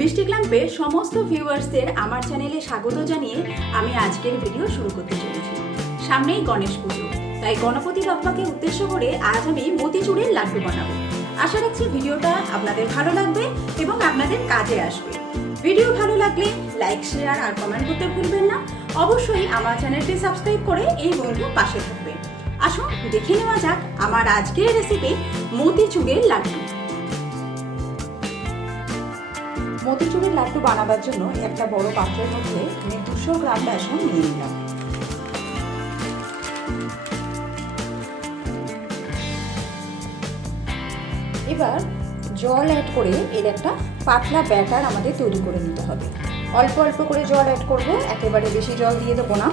মিষ্টি ক্ল্যাম্পের সমস্ত ভিউয়ার্সদের আমার চ্যানেলে স্বাগত জানিয়ে আমি আজকের ভিডিও শুরু করতে চলেছি। সামনেই গণেশ পুজো, তাই গণপতি বাপ্পাকে উদ্দেশ্য করে আজ আমি মতিচুরের লাড্ডু বানাবো। আশা রাখছি ভিডিওটা আপনাদের ভালো লাগবে এবং আপনাদের কাজে আসবে। ভিডিও ভালো লাগলে লাইক, শেয়ার আর কমেন্ট করতে ভুলবেন না। অবশ্যই আমার চ্যানেলটি সাবস্ক্রাইব করে এই বন্ধু পাশে থাকবেন। আসুন দেখে নেওয়া যাক আমার আজকের রেসিপি মতিচুরের লাড্ডু। মতিচুরের লাড্ডু বানাবার জন্য একটা বড় পাত্রের মধ্যে আমি 200 গ্রাম বেসন নিয়ে নিলাম। এবার জল অ্যাড করে এর একটা পাতলা ব্যাটার আমাদের তৈরি করে নিতে হবে। অল্প অল্প করে জল অ্যাড করব, একেবারে বেশি জল দিয়ে দেবো না।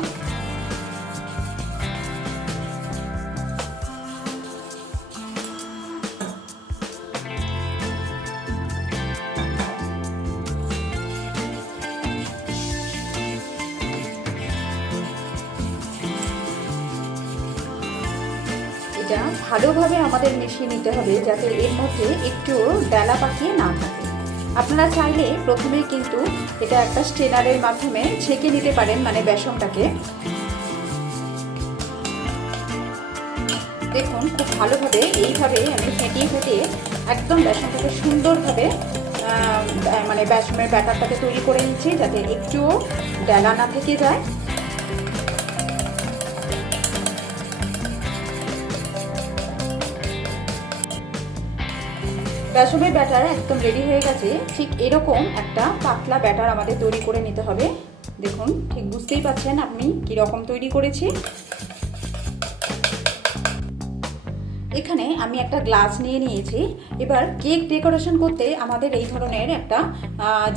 এটা ভালোভাবে আমাদের মিশিয়ে নিতে হবে যাতে এর মধ্যে একটু ডালা পাকিয়ে না থাকে। আপনারা চাইলে প্রথমে কিন্তু এটা একটা স্ট্রেনারের মাধ্যমে ছেঁকে নিতে পারেন, মানে বেসনটাকে। দেখুন খুব ভালোভাবে এইভাবে আমি ফেটিয়ে ফেটিয়ে একদম বেসনটাকে সুন্দরভাবে মানে বেসনের ব্যাটারটাকে তৈরি করে নিচ্ছি যাতে একটুও ডালা না থেকে যায়। বেসনের ব্যাটার একদম রেডি হয়ে গেছে। ঠিক এরকম একটা পাতলা ব্যাটার আমাদের তৈরি করে নিতে হবে। দেখুন ঠিক বুঝতেই পারছেন আমি কীরকম তৈরি করেছি। এখানে আমি একটা গ্লাস নিয়ে নিয়েছি। এবার কেক ডেকোরেশন করতে আমাদের এই ধরনের একটা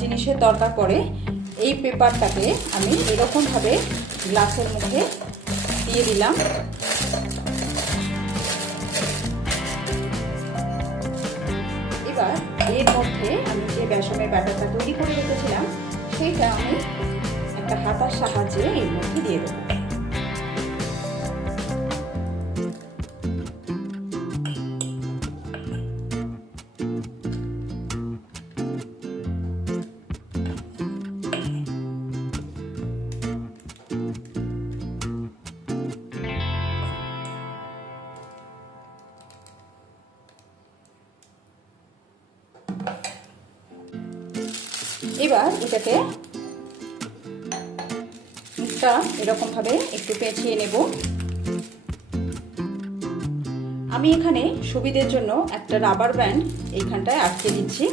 জিনিসের দরকার পড়ে। এই পেপারটাকে আমি এরকমভাবে গ্লাসের মধ্যে দিয়ে দিলাম। এবার এর মধ্যে আমি যে বেসনের ব্যাটারটা তৈরি করে রেখেছিলাম সেইটা আমি একটা হাতার সাহায্যে এর মধ্যে দিয়ে দেবো। এবার এটাকে মুখটা এরকম ভাবে একটু পেঁচিয়ে নেব। আমি এখানে সুবিধের জন্য একটা রাবার ব্যান্ড এইখানটায় আটকে দিচ্ছি।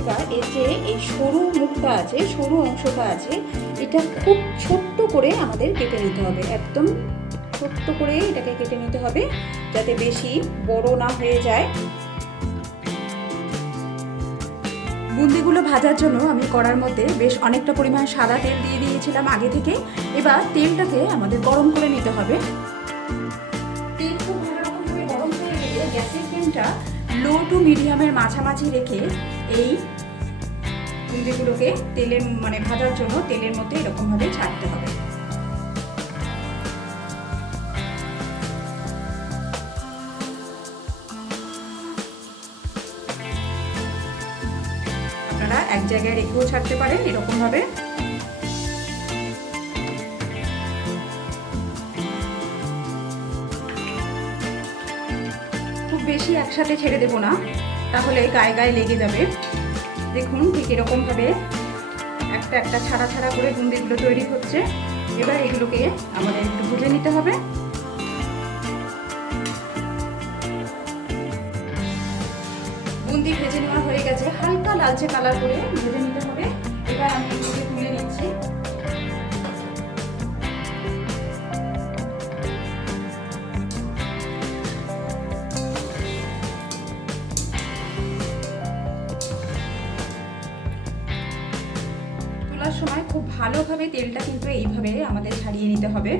এবার এর যে এই সরু মুখটা আছে, সরু অংশটা আছে, এটা খুব ছোট্ট করে আমাদের কেটে নিতে হবে। একদম ছোট্ট করে এটাকে কেটে নিতে হবে যাতে বেশি বড় না হয়ে যায়। বুন্দিগুলো ভাজার জন্য আমি কড়ার মধ্যে বেশ অনেকটা পরিমাণ সাদা তেল দিয়ে দিয়েছিলাম আগে থেকে। এবার তেলটাকে আমাদের গরম করে নিতে হবে। তেল খুব ভালো রকমভাবে গরম হয়ে গেলে গ্যাসের ফ্লেমটা লো টু মিডিয়ামের মাঝামাঝি রেখে এই বুন্দিগুলোকে তেলের মানে ভাজার জন্য তেলের মধ্যে এরকমভাবে ছাড়তে হবে। আপনারা এক জায়গায় রেখেও ছাড়তে পারেন এরকমভাবে। খুব বেশি একসাথে ছেড়ে দেব না, তাহলে গায়ে গায়ে লেগে যাবে। দেখুন ঠিক এরকমভাবে একটা একটা ছাড়া ছাড়া করে বুন্দিগুলো তৈরি হচ্ছে। এবার এগুলোকে আমাদের একটু ভেজে নিতে হবে। বুন্দি ভেজে নেওয়া হয়ে গেছে, হালকা লালচে কালার করে ভেজে নিতে হবে। এবার আমি এগুলোকে তুলে নিচ্ছি। তোলার সময় খুব ভালোভাবে তেলটা কিন্তু এইভাবে আমাদের ছাড়িয়ে নিতে হবে।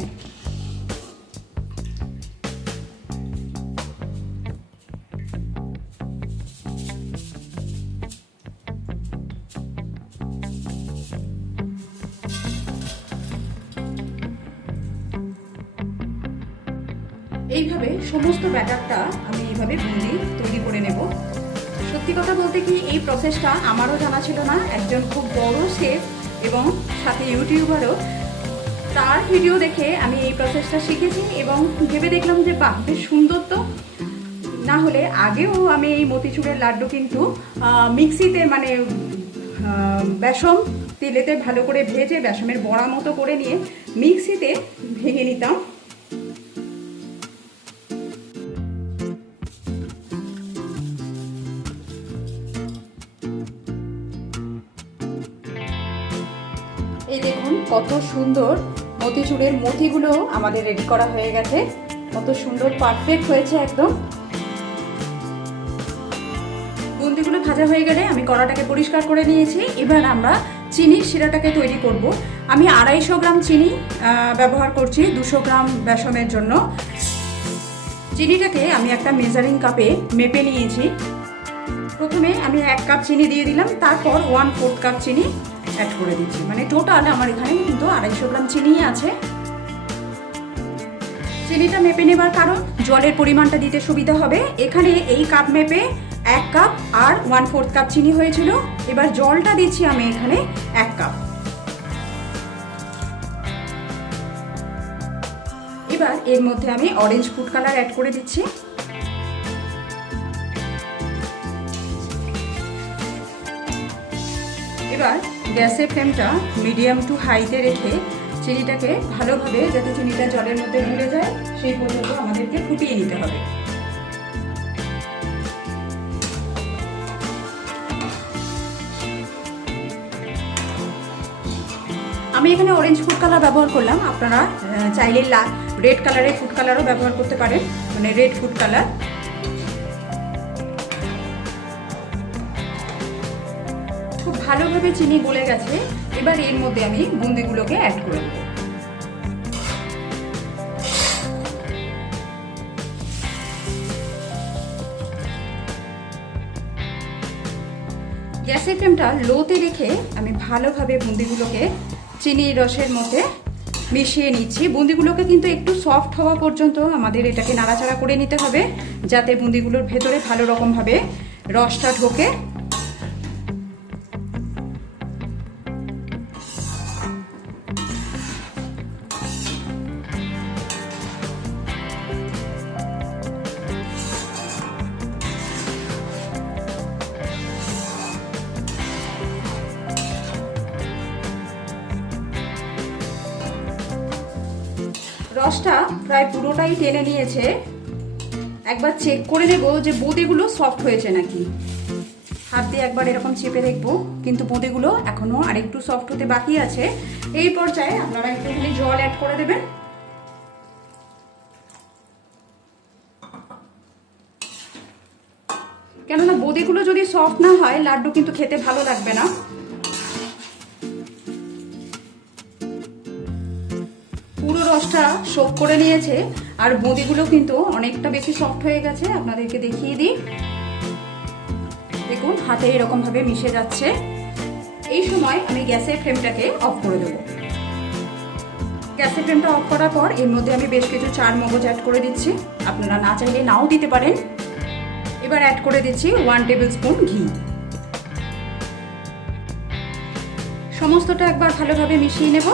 এইভাবে সমস্ত ব্যাটারটা আমি এইভাবে বুন্দি তৈরি করে নেব। সত্যি কথা বলতে কি এই প্রসেসটা আমারও জানা ছিল না। একজন খুব বড় শেফ এবং সাথে ইউটিউবারও, তার ভিডিও দেখে আমি এই প্রসেসটা শিখেছি এবং ভেবে দেখলাম যে বাহ, বেশ সুন্দর তো। না হলে আগেও আমি এই মতিচুরের লাড্ডু কিন্তু মিক্সিতে মানে বেসন তেলেতে ভালো করে ভেজে বেসনের বড়া মতো করে নিয়ে মিক্সিতে ভেঙে নিতাম। এই দেখুন কত সুন্দর মতিচুরের মতিগুলো আমাদের রেডি করা হয়ে গেছে। কত সুন্দর পারফেক্ট হয়েছে একদম। বুন্দিগুলো ভাজা হয়ে গেলে আমি কড়াটাকে পরিষ্কার করে নিয়েছি। এবার আমরা চিনির শিরাটাকে তৈরি করব। আমি 250 গ্রাম চিনি ব্যবহার করছি 200 গ্রাম বেসনের জন্য। চিনিটাকে আমি একটা মেজারিং কাপে মেপে নিয়েছি। প্রথমে আমি 1 কাপ চিনি দিয়ে দিলাম, তারপর 1/4 কাপ চিনি অ্যাড করে দিচ্ছি। মানে টোটাল আমার এখানে কিন্তু 250 গ্রাম চিনি আছে। চিনিটা মেপে নেবার কারণ জলের পরিমাণটা দিতে সুবিধা হবে। এখানে এই কাপ মেপে 1 কাপ আর 1/4 কাপ চিনি হয়েছিল। এবার জলটা দিচ্ছি আমি এখানে 1 কাপ। এবার এর মধ্যে আমি অরেঞ্জ ফুড কালার অ্যাড করে দিচ্ছি। এবার গ্যাসের ফ্লেমটা মিডিয়াম টু হাইতে রেখে চিনিটাকে ভালোভাবে, যাতে চিনিটা জলের মধ্যে মিলে যায় সেই পর্যন্ত আমাদেরকে ফুটিয়ে নিতে হবে। আমি এখানে অরেঞ্জ ফুড কালার ব্যবহার করলাম। আপনারা চাইলে রেড কালারের ফুড কালারও ব্যবহার করতে পারেন, মানে রেড ফুড কালার। খুব ভালোভাবে চিনি গলে গেছে। এবার এর মধ্যে আমি বুন্দিগুলোকে অ্যাড করে দেব। গ্যাসের ফ্লেমটা লোতে রেখে আমি ভালোভাবে বুন্দিগুলোকে চিনির রসের মধ্যে মিশিয়ে নিচ্ছি। বুন্দিগুলোকে কিন্তু একটু সফট হওয়া পর্যন্ত আমাদের এটাকে নাড়াচাড়া করে নিতে হবে, যাতে বুন্দিগুলোর ভেতরে ভালো রকমভাবে রসটা ঢোকে। রসটা প্রায় পুরোটাই টেনে নিয়েছে। একবার চেক করে নেব যে বোঁদেগুলো সফট হয়েছে নাকি। হাত দিয়ে একবার এরকম চেপে দেখবো, কিন্তু বোঁদেগুলো এখনো আরেকটু সফট হতে বাকি আছে। এই পর্যায়ে আপনারা একটুখানি জল অ্যাড করে দেবেন। কেননা বোঁদেগুলো যদি সফট না হয় লাড্ডু কিন্তু খেতে ভালো লাগবে না। পুরো রসটা সোক করে নিয়েছে আর বুঁদিগুলো কিন্তু অনেকটা বেশি সফট হয়ে গেছে। আপনাদেরকে দেখিয়ে দিই, দেখুন হাতে এরকম ভাবে মিশে যাচ্ছে। এই সময় আমি গ্যাসের ফ্লেমটাকে অফ করে দেব। গ্যাসের ফ্লেমটা অফ করার পর এর মধ্যে আমি বেশ কিছু চার মগজ অ্যাড করে দিচ্ছি। আপনারা না চাইলে নাও দিতে পারেন। এবার অ্যাড করে দিচ্ছি 1 টেবিল স্পুন ঘি। সমস্তটা একবার ভালোভাবে মিশিয়ে নেব।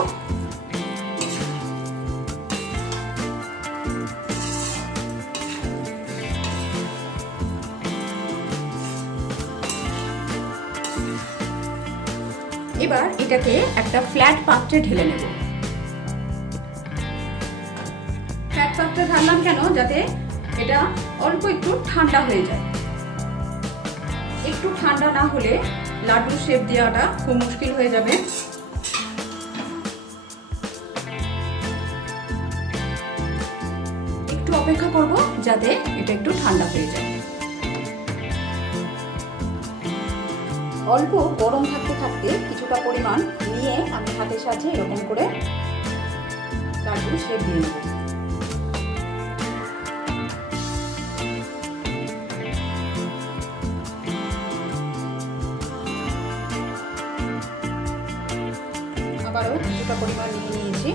এবার এটাকে একটা ফ্ল্যাট পাত্রে ঢেলে নেব। ফ্ল্যাট পাত্রে ঢাললাম কেন, যাতে এটা অল্প একটু ঠান্ডা হয়ে যায়। একটু ঠান্ডা না হলে লাড্ডুর শেপ দেওয়াটা খুব মুশকিল হয়ে যাবে। একটু অপেক্ষা করব যাতে এটা একটু ঠান্ডা হয়ে যায়। অল্প গরম থাকতে থাকতে কিছুটা পরিমাণ নিয়ে আমি হাতের সাহায্যে এরকম করে লাড্ডু শেপ দিয়ে নেব। আবারও কিছুটা পরিমাণ নিয়ে নিয়েছি।